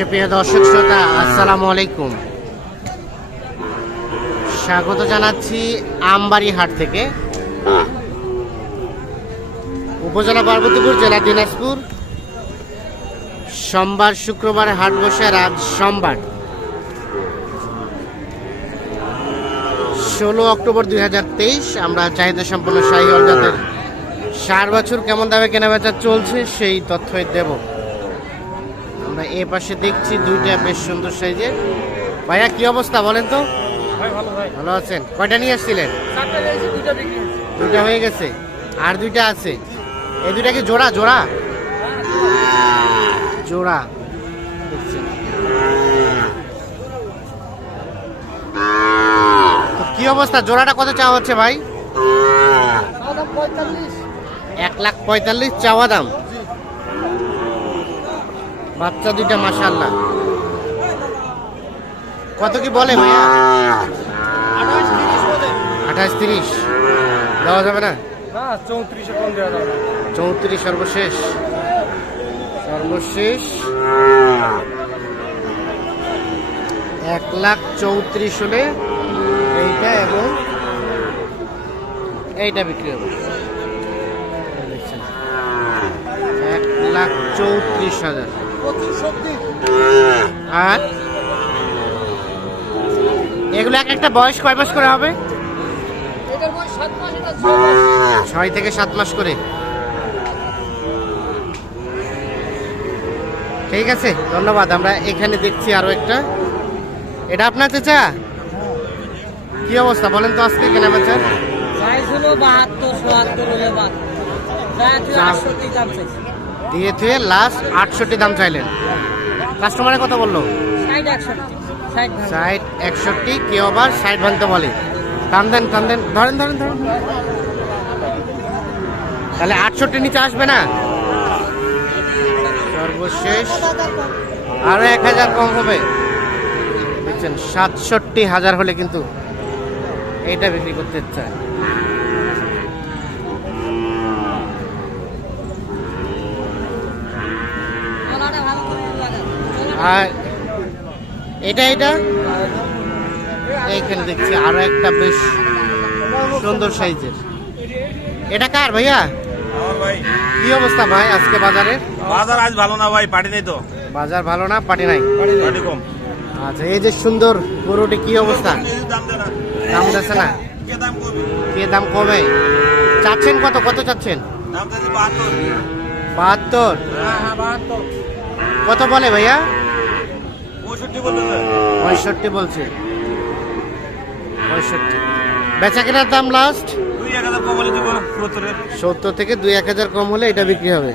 সুপ্রিয় দর্শক শ্রোতা আসসালামু আলাইকুম। স্বাগত জানাচ্ছি আমবাড়ি হাট থেকে উপজেলা পার্বতীপুর জেলা দিনাজপুর। সোমবার শুক্রবার হাট বসে আজ সোমবার। ষোলো অক্টোবর দুই হাজার তেইশ আমরা চাহিদা সম্পন্ন শাহী জাতের সার বছর কেমন দামে কেনাবেচা চলছে সেই তথ্যই দেব। আমরা এ পাশে দেখছি দুইটা বেশ সুন্দর সাইজের। ভাইয়া কি অবস্থা বলেন তো? ভালো আছেন? কয়টা নিয়ে আসছিলেন? দুইটা হয়ে গেছে। আর দুইটা আছে? এই দুইটা কি জোড়া? জোড়া? জোড়া। দেখছি। কি অবস্থা? জোড়াটা কত চাওয়া হচ্ছে ভাই? এক লাখ পঁয়তাল্লিশ চাওয়া দাম। বাচ্চা দুইটা মাসাল্লাহ কত কি বলে ভাইয়া? আঠাশ তিরিশ দেওয়া যাবে না। চৌত্রিশ সর্বশেষ। সর্বশেষ। এক লাখ চৌত্রিশ হলে এইটা এবং এইটা বিক্রি হবে। এক লাখ চৌত্রিশ হাজার। আর এগুলো এক একটা বয়স কয় মাস করে হবে? ছয় থেকে সাত মাস করে। ঠিক আছে ধন্যবাদ। আমরা এখানে দেখছি আরও একটা। এটা আপনার চাচা? কি অবস্থা বলেন তো আজকে কেনা বেচা প্রাইস হলো বাহাত্তর সোয়াত্তর দিয়ে থুয়ে লাস্ট আটষট্টি দাম চাইলেন। কাস্টমারে কত বলল? ষাট একষট্টি। ষাট একষট্টি কেউ আবার ষাট ভাঙতে বলে। টান দেন টান দেন ধরেন ধরেন ধরেন। তাহলে আটষট্টি নিচে আসবে না? সর্বশেষ আরও এক হাজার কম হবে। দেখছেন সাতষট্টি হাজার হলে কিন্তু এটা বিক্রি করতে চায় গলাটা ভালো করে লাগা। আর এটা এটা। এইখানে দেখছি আরও একটা বেশ সুন্দর সাইজের। এটা কার ভাইয়া? কি অবস্থা ভাই আজকে বাজারে বাজার আজ ভালো না ভাই পাটি নেই তো। বাজার ভালো না পাটি নাই? পাটি কম। আচ্ছা এই যে সুন্দর গরুটি কি অবস্থা? দাম যাচ্ছে না? কে দাম কমে? চাচ্ছেন কত? কত চাচ্ছেন? হ্যাঁ হ্যাঁ বাহাত্তর। কত বলে ভাইয়া? পঁয়ষট্টি বলছে। পঁয়ষট্টি। বেচা কেনার দাম লাস্ট সত্তর থেকে দুই এক হাজার কম হলে এটা বিক্রি হবে।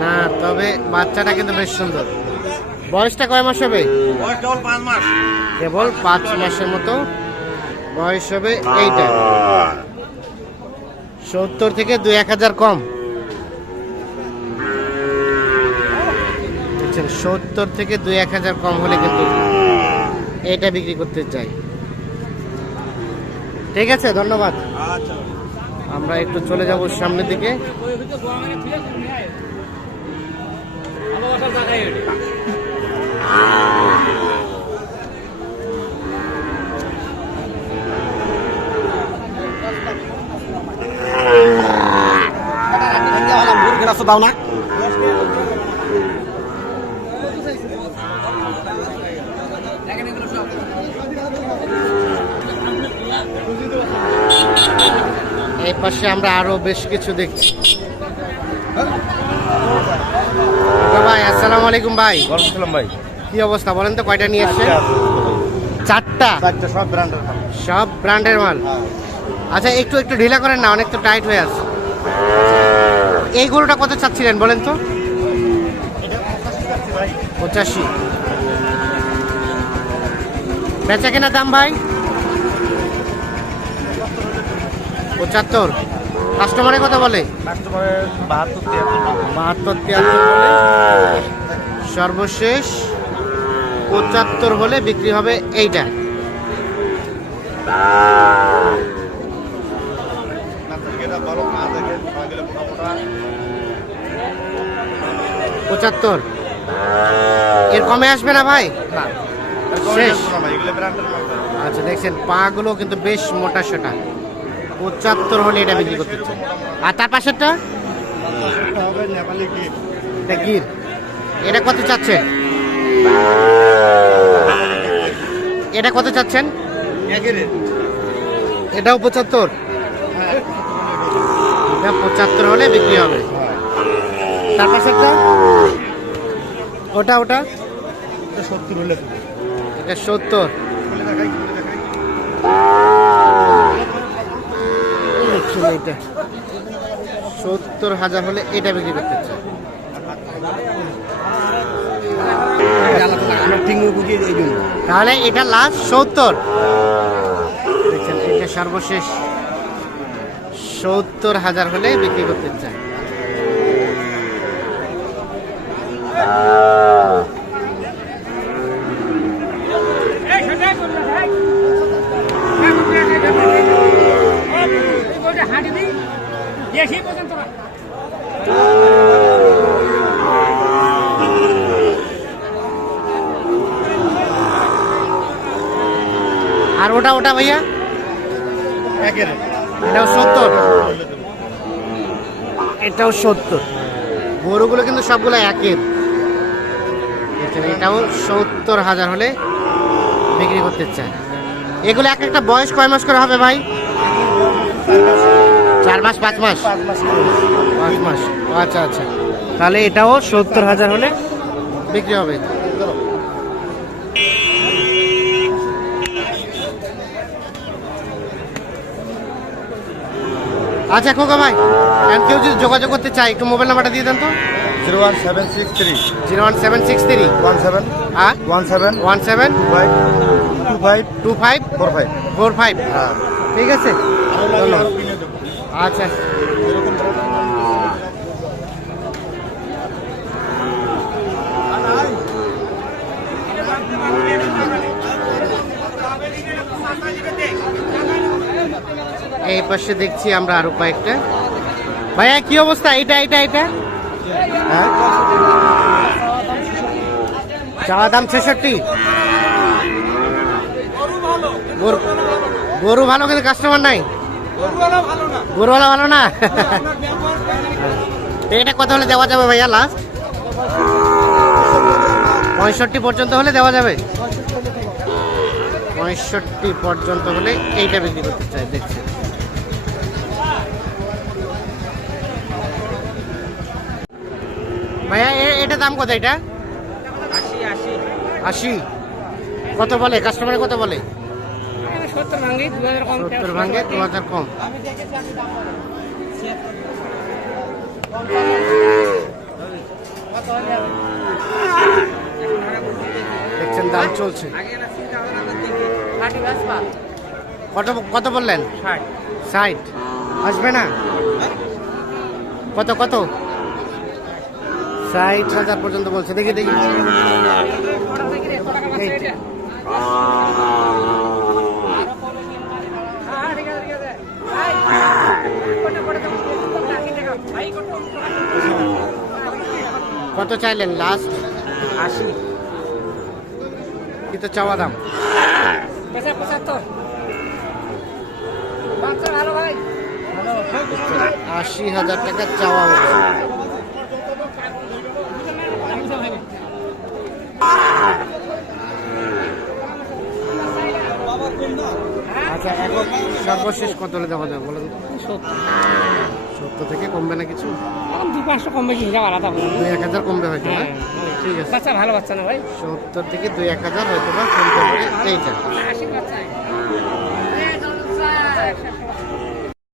না তবে বাচ্চাটা কিন্তু বেশ সুন্দর। বয়সটা কয় মাস হবে? কেবল পাঁচ মাসের মতো বয়স হবে এইটা। সত্তর থেকে দুই এক হাজার কম। দেখছেন সত্তর থেকে দুই এক হাজার কম হলে কিন্তু এটা বিক্রি করতে চাই। ঠিক আছে, ধন্যবাদ। আমরা একটু চলে যাব সামনের দিকে। দাও না এই পাশে আমরা আরও বেশ কিছু দেখছি। ভাই আসসালামু আলাইকুম ভাই। ভাই। কি অবস্থা বলেন তো কয়টা নিয়ে এসছেন? চারটা চারটে? সব ব্র্যান্ডের সব ব্র্যান্ডের মাল? আচ্ছা একটু একটু ঢিলা করেন না অনেক তো টাইট হয়ে আছে। এই গরুটা কত চাচ্ছিলেন বলেন তো? পঁচাশি। বেচা কেনা দাম ভাই? পঁচাত্তর। কাস্টমারে কত বলে? কাস্টমারের বাহাত্তর তিয়াত্তর। বলে। সর্বশেষ পঁচাত্তর হলে বিক্রি হবে এইটা। পঁচাত্তর। এর কমে আসবে না ভাই? শেষ। আচ্ছা দেখছেন পাগুলো কিন্তু বেশ মোটা সোটা। পঁচাত্তর হলে এটা বিক্রি করতে চাই। আর তার পাশেরটা? এটা গির। এটা কত চাচ্ছেন? এটা কত চাচ্ছেন? এটাও পঁচাত্তর? এটা পঁচাত্তর হলে বিক্রি হবে। তার পাশেরটা? ওটা ওটা? সত্তর হলে। এটা সত্তর। দেখছেন এইটা সত্তর হাজার হলে এটা বিক্রি করতে চাই। তাহলে এটা লাস্ট সত্তর। দেখছেন এটা সর্বশেষ সত্তর হাজার হলে বিক্রি করতে চাই। পর্যন্ত আর ওটা ওটা ভাইয়া? এটাও সত্তর। এটাও সত্তর। গরুগুলো কিন্তু সবগুলো একের। এটাও সত্তর হাজার হলে বিক্রি করতে চায়। এগুলো এক একটা বয়স কয় মাস করে হবে ভাই? চার মাস পাঁচ মাস? পাঁচ মাস পাঁচ মাস। ও আচ্ছা আচ্ছা। তাহলে এটাও সত্তর হাজার হলে বিক্রি হবে। আচ্ছা খোকা ভাই কেউ যদি যোগাযোগ করতে চায় একটু মোবাইল নাম্বারটা দিয়ে দেন তো। Zero one seven six three. Zero one seven six three. One seven. আর? One seven. One seven. Five. Two five. Two five. Four five. Four five. হ্যাঁ। ঠিক আছে। ধন্যবাদ। আচ্ছা। এই পাশে দেখছি আমরা আরও কয়েকটা। ভাইয়া কি অবস্থা? এটা এটা এটা হ্যাঁ? চাওয়া দাম ছেষট্টি। গরু গরু ভালো কিন্তু কাস্টমার নাই? গরুওয়ালা ভালো না। এটা কত হলে দেওয়া যাবে ভাইয়া লাস্ট পঁয়ষট্টি পর্যন্ত হলে দেওয়া যাবে? পঁয়ষট্টি পর্যন্ত হলে এইটা বিক্রি করতে চাই দেখছি। ভাইয়া এটা দাম কত এটা? আশি কত বলে? কাস্টমারে কত বলে? সত্তর ভাঙ্গি দু হাজার কম সত্তর ভাঙ্গে দু হাজার কম। দেখছেন দাম চলছে। কত কত বললেন? ষাট। আসবে না? কত কত? ষাট হাজার পর্যন্ত বলছে। দেখি দেখি। কত চাইলেন লাস্ট আশি। কিন্তু চাওয়া দাম? আশি হাজার টাকা চাওয়া হচ্ছে আচ্ছা এখন সর্বশেষ কত দেওয়া যাবে বলেন? তো? সত্তর থেকে কমবে না কিছু? দু পাঁচশো কমবে হিসাব আলাদা দুই এক হাজার কমবে হয়তো না? হ্যাঁ। ঠিক আছে। বাচ্চা ভালো বাচ্চা না ভাই? সত্তর থেকে দুই এক হাজার হয়তো বা কমতে পারে। এইটা।